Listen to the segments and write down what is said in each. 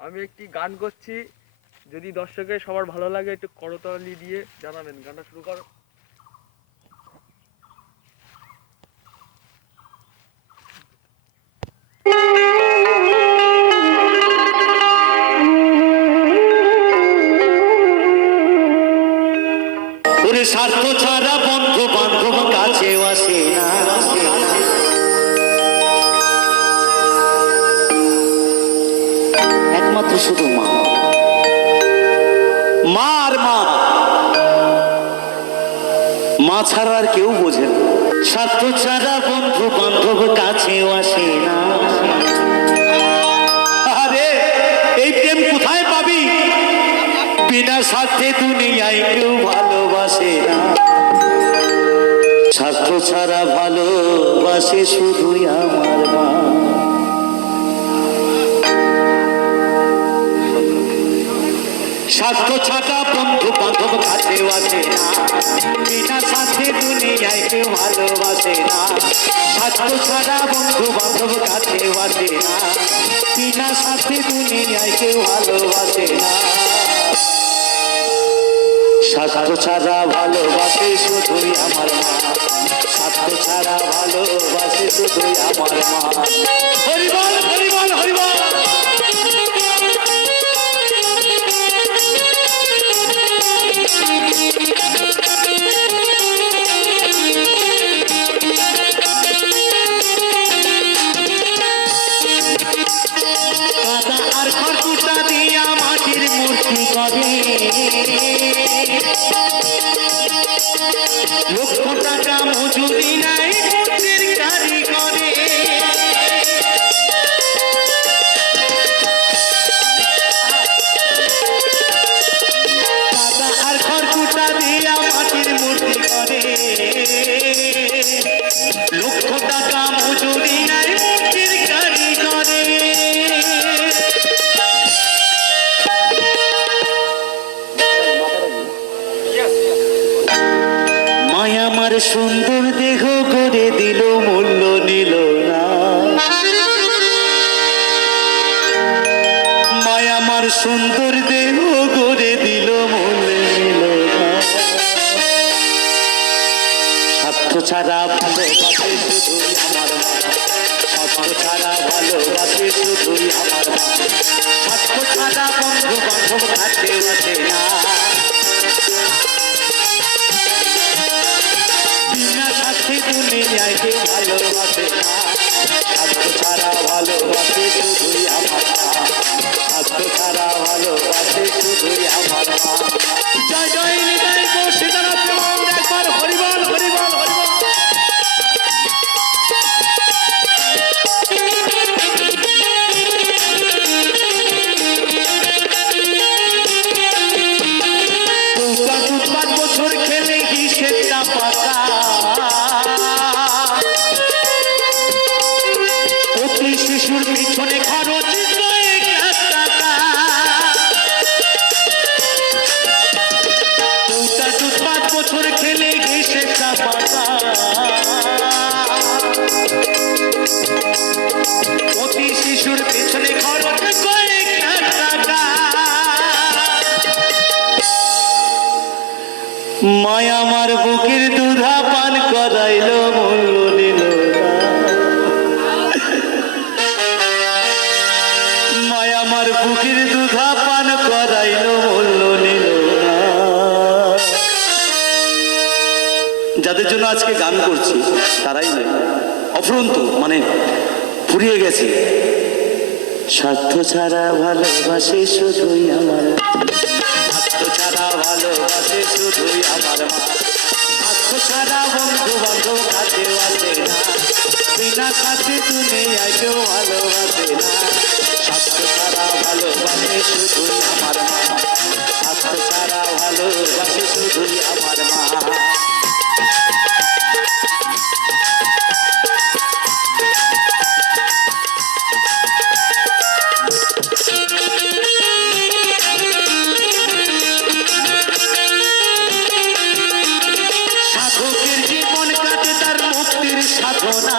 আমি একটি গান করছি, যদি দর্শকের সবার ভালো লাগে একটু করতালি দিয়ে জানাবেন। গানটা শুরু করো। স্বার্থ ছাড়া বন্ধু বান্ধব কাছেও আসে না, একমাত্র শুধু মা, মা আর মা, মা ছাড়া আর কেউ বোঝে না। স্বার্থ ছাড়া বন্ধু বান্ধব কাছেও আসে না। আরে এই প্রেম কোথায় পাবি? বিনা স্বার্থে দুনিয়ায় কেউ ভালোবাসে না। স্বার্থ ছাড়া ভালোবাসে শুধুই আমার মা। স্বার্থ ছাড়া বন্ধু বান্ধব কাছেও আসে না। বিনা স্বার্থে দুনিয়ায় কেউ ভালোবাসে না। স্বার্থ ছাড়া বন্ধু বান্ধব কাছেও আসে না। বিনা স্বার্থে দুনিয়ায় কেউ ভালোবাসে না। স্বার্থ ছাড়া ভালোবাসে শুধুই আমার মা। স্বার্থ ছাড়া ভালোবাসে শুধুই আমার মা। হরি বল হরি বল হরি বল। কাদা আর খড়কুটা দিয়া মাটির মূর্তি করে, লক্ষ টাকা মজুরি নাই মূর্তির কারিগরে। কাদা আর খড়কুটা দিয়া মাটির মূর্তি করে, লক্ষ টাকা মজুরি নাই মূর্তির কারিগরে। মায়া আমার সুন্দর দেহ করে দিল, মূল্য নিল না। মায়া আমার সুন্দর দেহ করে দিল, মূল্য নিল না। স্বার্থ ছাড়া ভালোবাসে শুধুই আমার মা। স্বার্থ ছাড়া ভালোবাসে শুধুই আমার মা। স্বার্থ ছাড়া বন্ধু বান্ধব কাছেও আসে না। বিনা স্বার্থে দুনিয়ায় কেউ ভালোবাসে না। স্বার্থ ছাড়া ভালোবাসে শুধুই আমার মা। স্বার্থ ছাড়া ভালোবাসে শুধুই আমার মা। জয় জয় নিতাই গো সীতারাম প্রেম, একবার হরিবল হরিবল হরিবল। বছর খেলে হিসেবটা পাকা, প্রতি শিশুর পিছনে খরচ কয়েক লাখ টাকা। পাঁচ বছর খেলে হিসেবটা পাকা, প্রতি শিশুর পিছনে খরচ কয়েক লাখ টাকা। মায়া আমার বুকের দুধা পান করাইল, মূল্য নিল না। মায়া আমার বুকের দুধা পান করাইল, মূল্য নিল না। যাদের জন্য আজকে গান করছি তারাই নয়, অফুরন্ত মানে ফুরিয়ে গেছে। স্বার্থ ছাড়া ভালোবাসে শুধুই আমার, স্বার্থ ছাড়া ভালোবাসে শুধুই আমার মা। স্বার্থ ছাড়া বন্ধু বান্ধব কাছেও আসে না। বিনা স্বার্থে দুনিয়ায় কেউ ভালোবাসে না। স্বার্থ ছাড়া ভালোবাসে শুধুই আমার মা। স্বার্থ ছাড়া ভালোবাসে শুধুই আমার মা। সাধকের জীবন কাটে তার মুক্তির সাধনা।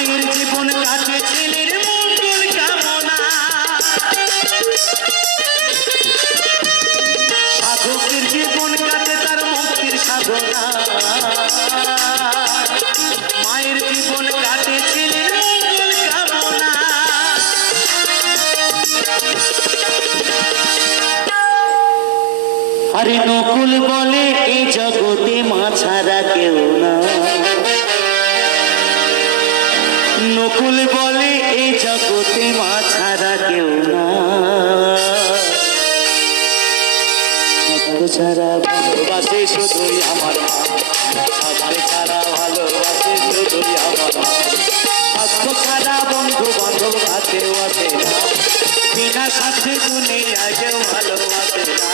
মায়ের জীবন কাটে ছেলের মঙ্গল কামনা, সাধকের জীবন কাটে তার মুক্তির সাধনা, মায়ের জীবন কাটে ছেলের মঙ্গল কামনা। আরে নকুল বলে এই জগতে মা ছাড়া কেউ না, নকুল বলে এই জগতে মা ছাড়া কেউ না, সত্য ছাড়া ভালোবাসে শুধুই আমার মা, সত্য ছাড়া ভালোবাসে শুধুই আমার মা, সত্য ছাড়া বন্ধু বান্ধব কাছেও আসে না, বিনা সাথে দুনিয়া কেউ ভালোবাসে না।